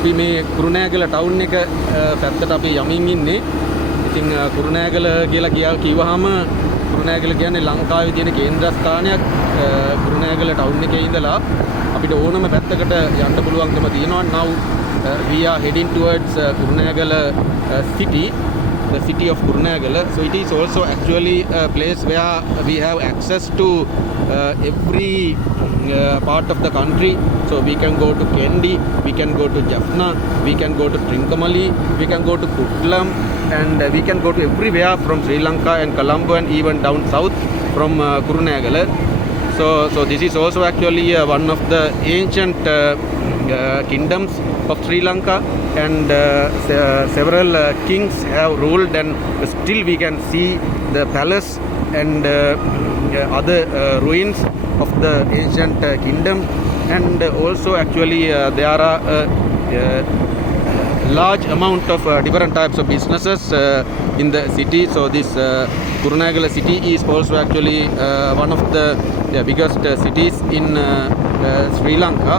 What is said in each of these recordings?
අපි මේ කුරුණෑගල ටවුන් එක පැත්තට අපි යමින් ඉන්නේ. ඉතින් කුරුණෑගල කියලා කිව්වහම කුරුණෑගල කියන්නේ ලංකාවේ තියෙන කේන්ද්‍රස්ථානයක්. කුරුණෑගල ටවුන් එකේ ඉඳලා අපිට ඕනම පැත්තකට යන්න පුළුවන්කම තියෙනවා. Now we are heading towards Kurunagala city, the city of Kurunagala. So it is also actually a place where we have access to every part of the country. So we can go to Kendi, we can go to Jaffna, we can go to Trincomalee, we can go to Kutlam, and we can go to everywhere from Sri Lanka and Colombo and even down south from Kurunagala. So this is also actually one of the ancient kingdoms of Sri Lanka, and several kings have ruled, and still we can see the palace and other ruins of the ancient kingdom. And also actually there are large amount of different types of businesses in the city. So this Kurunagala city is also actually one of the biggest cities in Sri Lanka.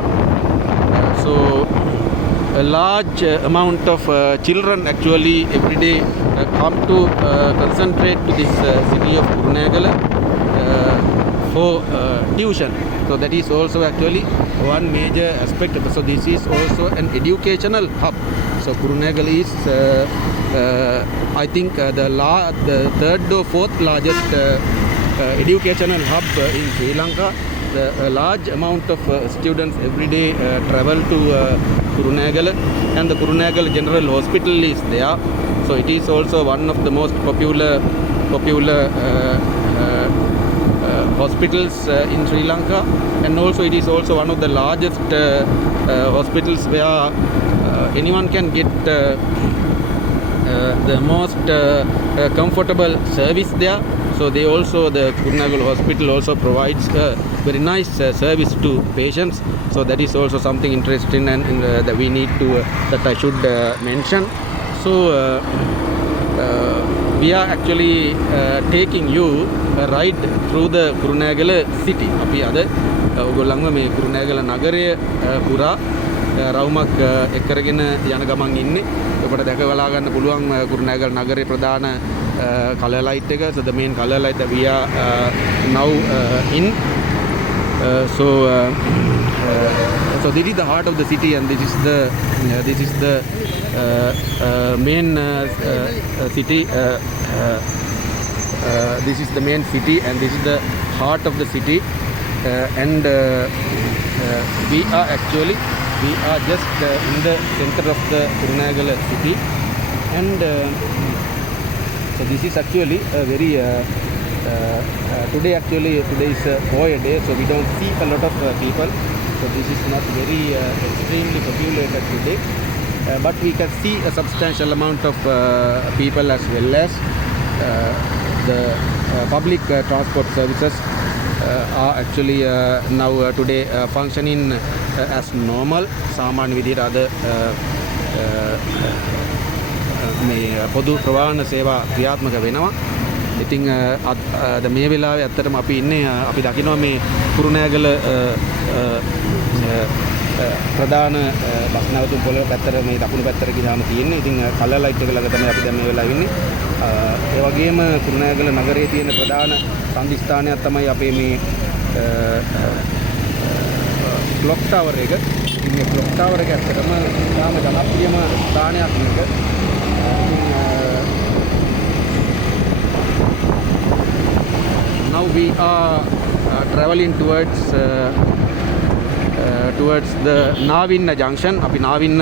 So a large amount of children actually every day come to concentrate to this city of Kurunagala for tuition. So that is also actually one major aspect. So this is also an educational hub. So Kurunagala is I think the third or fourth largest educational hub in Sri Lanka. A large amount of students every day travel to Kurunagala, and the Kurunagala General Hospital is there. So it is also one of the most popular hospitals in Sri Lanka, and also it is also one of the largest hospitals where anyone can get the most comfortable service there. So the Kurunagala Hospital also provides very nice service to patients. So that is also something interesting and that we need to that I should mention. So we are actually taking you a ride through the Kurunagala city. අපි අද ඔයගොල්ලන්ව මේ කුරුණෑගල නගරය පුරා රවුමක් එක් කරගෙන යන ගමන් ඉන්නේ. ඔබට දැක බලා ගන්න පුළුවන් කුරුණෑගල නගරේ ප්‍රධාන color light එක. So the main color light that we are now in. So this is the heart of the city, and this is the main city. This is the main city, and this is the heart of the city. And we are just in the center of the Kurunagala city, and so this is actually a very today is a quiet day, so we don't see a lot of people. So this is not very extremely populated today, but we can see a substantial amount of people, as well as the public transport services are actually now today functioning as normal. සාමාන්‍ය විදිහට අද මේ පොදු ප්‍රවාහන සේවා ක්‍රියාත්මක වෙනවා. ඉතින් අද මේ වෙලාවේ ඇත්තටම අපි ඉන්නේ අපි දකිනවා මේ කුරුණෑගල ප්‍රධාන බස් නැවතුම් පොළ පැත්තට මේ දකුණු පැත්තට ගියාම තියෙන්නේ. ඉතින් කලර් ලයිට් එක ළඟ තමයි අපි දැන් මේ වෙලාවේ ඉන්නේ. ඒ වගේම කුරුණෑගල නගරයේ තියෙන ප්‍රධාන සම්දිස්ථානයක් තමයි අපේ මේ ක්ලොක් ටවර් එක. මේ ක්ලොක් ටවර් එක ඇත්තටම ඉතාම ජනප්‍රියම ස්ථානයක් මේක. Now we are traveling towards the Navinna junction. අපි නාවින්න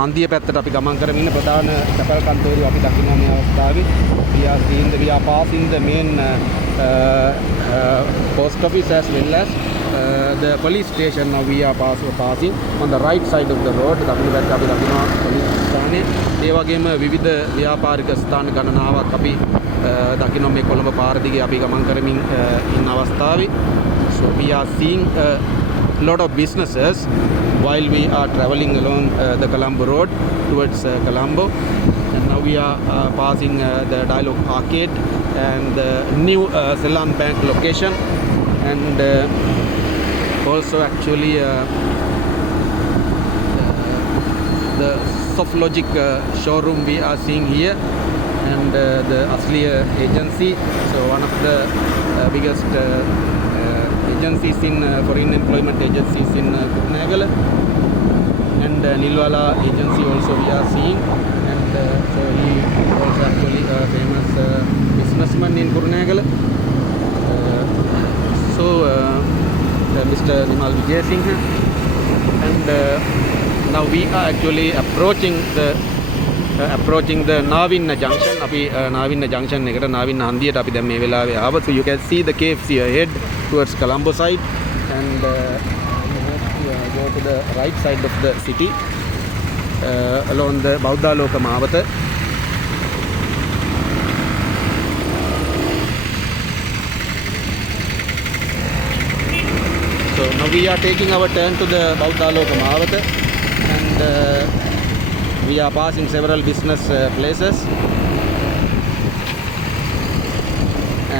හන්දිය පැත්තට අපි ගමන් කරමින් ඉන්න ප්‍රධාන සැපල් කන්තෝරුව අපි දකිනවා මේ අවස්ථාවේ. We are passing the main post office as well as the police station. Now we are passing on the right side of the road. දකුණු පැත්තේ අපි දකිනවා police ස්ථානය. ඒ වගේම විවිධ ව්‍යාපාරික ස්ථාන ගණනාවක් අපි දකිනවා මේ කොළඹ පාර දිගේ අපි ගමන් කරමින් ඉන්න අවස්ථාවේ. So we are seeing a lot of businesses while we are traveling along the Colombo road towards Colombo. And now we are passing the Dialogue Arcade and the new Ceylon Bank location, and also actually the soft logic showroom we are seeing here, and the Asliya agency, so one of the biggest agencies in foreign employment agencies in Kurunegala, and Nilwala agency also we are seeing, and so he also actually a famous businessman in Kurunegala. So Mr. Nimal Vijay Singh, and now we are actually approaching the Navinna junction. Api Navinna junction ekata Navinna handiyata api දැන් මේ වෙලාවේ ආව. So you can see the KFC ahead towards Colombo side, and go to the right side of the city along the Bauddhaloka Mawata. So now we are taking our turn to the Bauddhaloka Mawata, and we are passing several business places,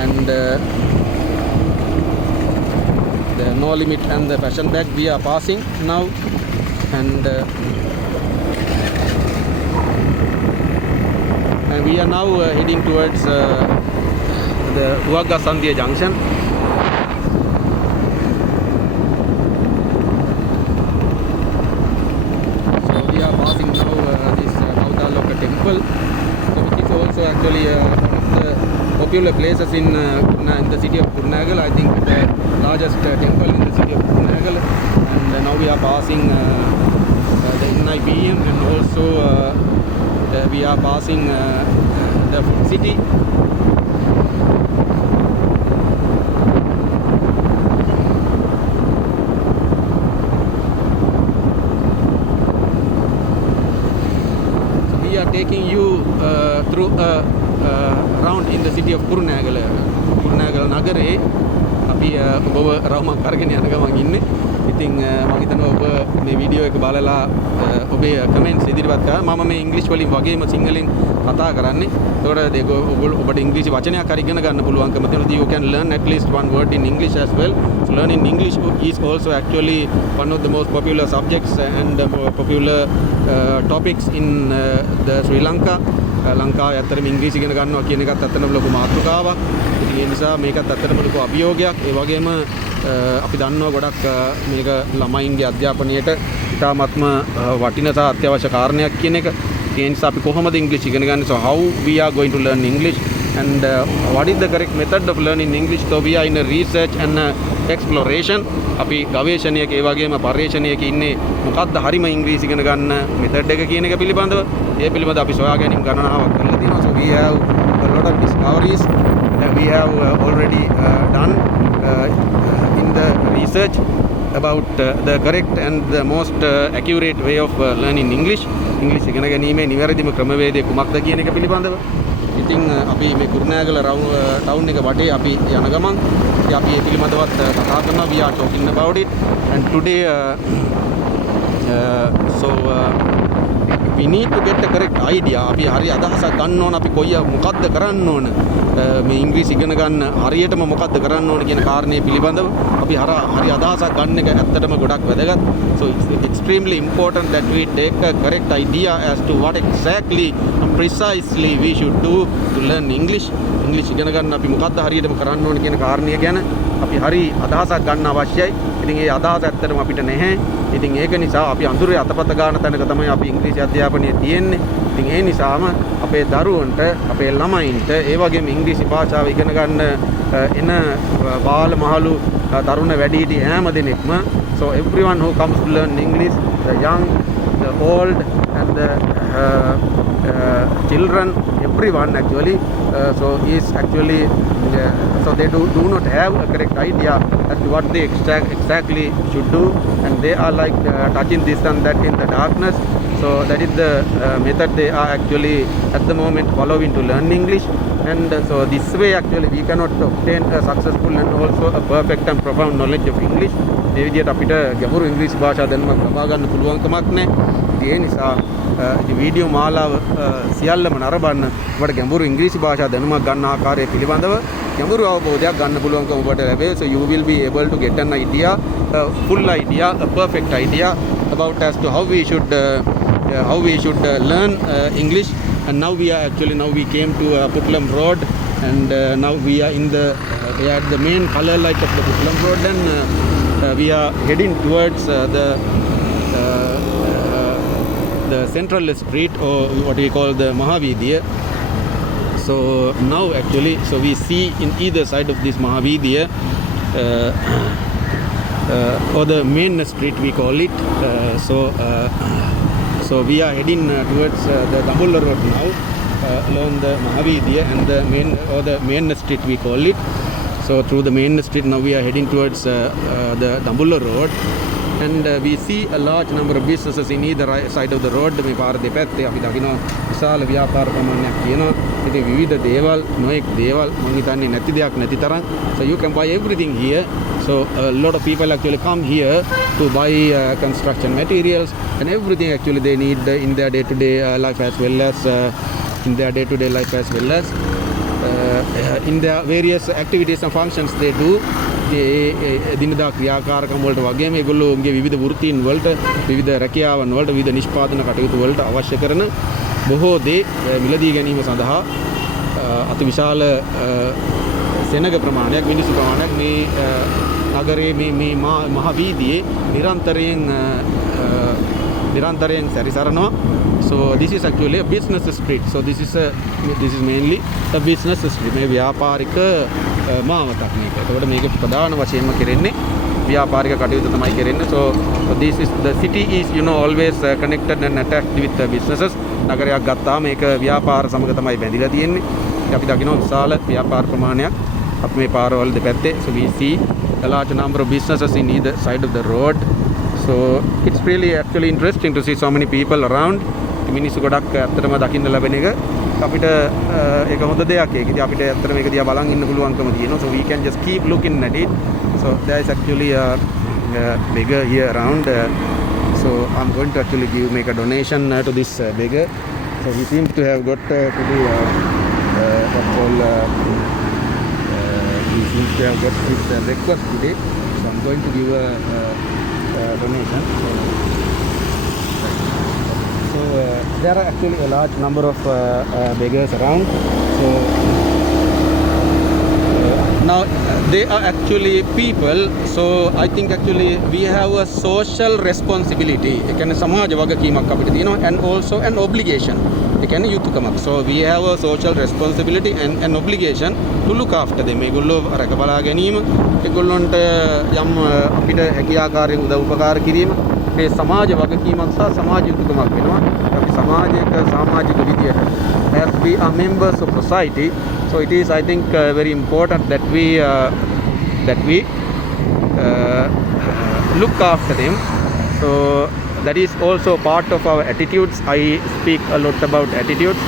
and the No Limit and the Fashion Bag we are passing now, and we are now heading towards the Huaga Sandhya junction. So we are passing now this Bauddhaloka temple, which is also actually one of the popular places in the city of Kurunegala. I think the largest temple in the city of Kurunegala, and now we are passing the NIBM, and also we are passing the food city. So we are taking you through round in the city of Kurunegala නගරේ. අපි ඔබව රවුමක් අරගෙන යන ගමන් ඉන්නේ. ඉතින් මම හිතනවා ඔබ මේ වීඩියෝ එක බලලා ඔබේ කමෙන්ට්ස් ඉදිරිපත් කරා. මම මේ ඉංග්‍රීසි වලින් වගේම සිංහලෙන් කතා කරන්නේ. ඒකට ඔබට ඉංග්‍රීසි වචනයක් හරි ඉගෙන ගන්න පුළුවන්කම තියෙනවා. You can learn at least one word in English as well. So learning English is also actually one of the most popular subjects and popular topics in the Sri Lanka. ලංකාවේ ඇත්තටම ඉංග්‍රීසි ඉගෙන ගන්නවා කියන එකත් ඇත්තටම ලොකු මාතෘකාවක්. ඉතින් ඒ නිසා මේකත් ඇත්තටම ලොකු අභියෝගයක්. ඒ වගේම අපි දන්නවා ගොඩක් මේක ළමයින්ගේ අධ්‍යාපනයට ඉතාමත්ම වටිනා සහ අත්‍යවශ්‍ය කාරණයක් කියන එක. ඒ නිසා අපි කොහොමද ඉංග්‍රීසි ඉගෙන ගන්නේ? So how we are going to learn English, and what is the correct method of learning English? So we are in a research and exploration. අපි ගවේෂණයක ඒ වගේම පර්යේෂණයක ඉන්නේ මොකක්ද හරිම ඉංග්‍රීසි ඉගෙන ගන්න මෙතඩ් එක කියන එක පිළිබඳව. ඒ පිළිබඳව අපි සොයා ගැනීම ගණනාවක් කරලා තියෙනවා. So we have a lot of discoveries that we have already done in the research about the correct and the most accurate way of learning English. English ඉගෙන ගැනීමේ නිවැරදිම ක්‍රමවේදය කුමක්ද කියන එක පිළිබඳව. ඉතින් අපි මේ කුරුණෑගල ටවුන් එක වටේ අපි යන ගමන් අපි මේ පිළිබඳවත් කතා කරනවා. We are talking about it, and today we need to get the correct idea. අපි හරි අදහසක් ගන්න ඕන. අපි කොයි මොකද්ද කරන්න ඕන, මේ ඉංග්‍රීසි ඉගෙන ගන්න හරියටම මොකද්ද කරන්න ඕන කියන කාරණේ පිළිබඳව අපි හරි අදහසක් ගන්න එක ඇත්තටම ගොඩක් වැදගත්. So it's extremely important that we take a correct idea as to what exactly and precisely we should do to learn English. English ඉගෙන ගන්න අපි මොකද්ද හරියටම කරන්න ඕන කියන කාරණිය ගැන අපි හරි අදහසක් ගන්න අවශ්‍යයි. ඉතින් ඒ අදහස ඇත්තටම අපිට නැහැ. ඉතින් ඒක නිසා අපි අඳුරේ අතපත ගන්න තැනක තමයි අපි ඉංග්‍රීසි අධ්‍යාපනය තියෙන්නේ. ඉතින් ඒ නිසාම අපේ දරුවන්ට, අපේ ළමයින්ට ඒ වගේම ඉංග්‍රීසි භාෂාව ඉගෙන ගන්න එන බාල මහලු තරුණ වැඩිහිටි හැම දෙනෙක්ම, so everyone who comes to learn English, the young, the old, and the children, everyone actually, so is actually so they do not have a correct idea as to what they exactly should do, and they are like touching this and that in the darkness. So that is the method they are actually at the moment following to learn English. And so this way actually we cannot obtain a successful and also a perfect and profound knowledge of English. මේ විදිහට අපිට ගැඹුරු ඉංග්‍රීසි භාෂා දැනුමක් ලබා ගන්න පුළුවන් කමක් නැහැ. ඒ නිසා මේ වීඩියෝ මාලාව සියල්ලම නරඹන්න ඔබට ගැඹුරු ඉංග්‍රීසි භාෂා දැනුමක් ගන්න ආකාරය පිළිබඳව ගැඹුරු අවබෝධයක් ගන්න පුළුවන්කම ඔබට ලැබේ. So you will be able to get an idea, a full idea, a perfect idea about as to how we should how we should learn English. And now we came to Putlam Road, and now we are at the main color light of the Putlam Road, and we are heading towards the central street, or what we call the Mahavidya. So now actually, we see in either side of this Mahavidya, or the main street we call it. So we are heading towards the Dambulla Road now, along the Mahavidya and the main street we call it. So through the main street now we are heading towards the Dambulla Road, and we see a large number of businesses in either side of the road. මේ පාර දෙපැත්තේ අපි දකිනවා විශාල ව්‍යාපාර ප්‍රමාණයක් තියෙනවා. ඉතින් විවිධ දේවල් නොඑක් දේවල් මම හිතන්නේ නැති දෙයක් නැති තරම්. So you can buy everything here. So a lot of people actually come here to buy construction materials and everything actually they need in their day-to-day life, as well as in their various activities and functions they do. දිනදා ක්‍රියාකාරකම් වලට වගේම ඒගොල්ලෝගේ විවිධ වෘත්තීන් වලට, විවිධ රැකියාවන් වලට, විවිධ නිෂ්පාදන කටයුතු වලට අවශ්‍ය කරන බොහෝ දේ මිලදී ගැනීම සඳහා අතිවිශාල සෙනග ප්‍රමාණයක්, මිනිසු ප්‍රමාණයක් මේ නගරයේ මේ මහ වීදියේ නිරන්තරයෙන් සැරිසරනවා. So this is actually a business street. So this is mainly a business street. මේ ව්‍යාපාරික මාවතක් මේක. ඒකට මේක ප්‍රධාන වශයෙන්ම කෙරෙන්නේ ව්‍යාපාරික කටයුතු තමයි කෙරෙන්නේ. So the city is always connected and attached with the businesses. නගරයක් ගත්තාම මේක ව්‍යාපාර සමග තමයි බැඳිලා තියෙන්නේ. අපි දකිනවා විශාල ව්‍යාපාර ප්‍රමාණයක් අපි මේ පාරවල් දෙපැත්තේ. So we see a large number of businesses in either side of the road. So it's really actually interesting to see so many people around. මිනිස්සු ගොඩක් ඇත්තටම දකින්න ලැබෙන එක අපිට ඒක හොඳ දෙයක්. ඒක ඉතින් අපිට ඇත්තට මේක දිහා බලන් ඉන්න පුළුවන්කම තියෙනවා. So we can just keep looking at it. So there is actually a beggar here around. So I'm going to actually make a donation to this beggar. So he seems to have got he seems to have got his breakfast today. So I'm going to give a donation. So there are actually a large number of beggars around. So now they are actually people. So I think actually we have a social responsibility. ඒ කියන්නේ සමාජ වගකීමක් අපිට තියෙනවා, and also an obligation. ඒ කියන්නේ යුතුයකමක්. So we have a social responsibility and an obligation to look after them. ඒගොල්ලෝ රැක බලා ගැනීම, ඒගොල්ලොන්ට යම් අපිට හැකි ආකාරයෙන් උදව් උපකාර කිරීම මේ සමාජ වගකීමක් සහ සමාජ යුතුයකමක් වෙනවා. අපි සමාජයක සමාජික විදියට as we are members of society, so it is I think very important that we look after them. So that is also part of our attitudes. I speak a lot about attitudes,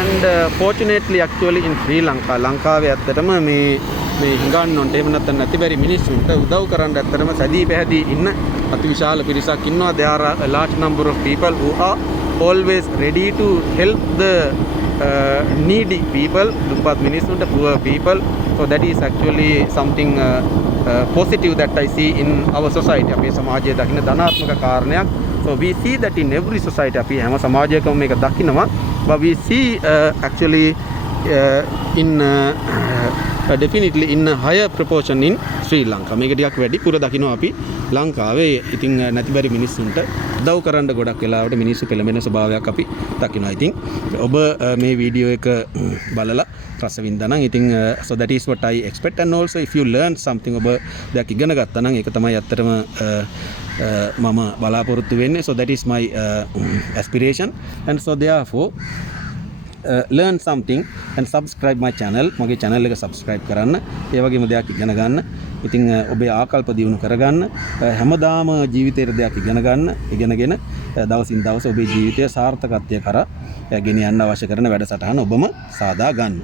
and fortunately actually in Sri Lanka, ලංකාවේ ඇත්තටම මේ හිඟන්නොන්ට එහෙම නැත්නම් නැති බැරි මිනිස්සුන්ට උදව් කරන්න ඇත්තටම සැදී පැහැදී ඉන්න අතිවිශාල පිරිසක් ඉන්නවා. There are a large number of people who are always ready to help the needy people, දුප්පත් මිනිස්සුන්ට, poor people. So that is actually something positive that I see in our society. අපේ සමාජයේ දකින්න ධනාත්මක කාරණයක්. So we see that in every society. අපි හැම සමාජයකම මේක දකිනවා. But we see actually in definitely in a higher proportion in Sri Lanka. මේක ටිකක් වැඩිපුර දකිනවා අපි ලංකාවේ. ඉතින් නැතිබරි මිනිස්සුන්ට උදව් කරන්න ගොඩක් වෙලාවට මිනිස්සු පෙළඹෙන ස්වභාවයක් අපි දකිනවා. ඉතින් ඔබ මේ වීඩියෝ එක බලලා රස වින්දා නම් ඉතින් so that is what I expect, and also if you learn something ඔබ දෙයක් ඉගෙන ගත්තා නම් ඒක තමයි ඇත්තටම මම බලාපොරොත්තු වෙන්නේ. So that is my aspiration, and so therefore learn something and subscribe my channel. මගේ channel එක subscribe කරන්න. ඒ වගේම දෙයක් ඉගෙන ගන්න. ඉතින් ඔබේ ආකල්ප දියුණු කරගන්න. හැමදාම ජීවිතේට දෙයක් ඉගෙනගෙන දවසින් දවස ඔබේ ජීවිතය සාර්ථකත්වය කරා ගෙන යන්න අවශ්‍ය කරන වැඩසටහන ඔබම සාදා ගන්න.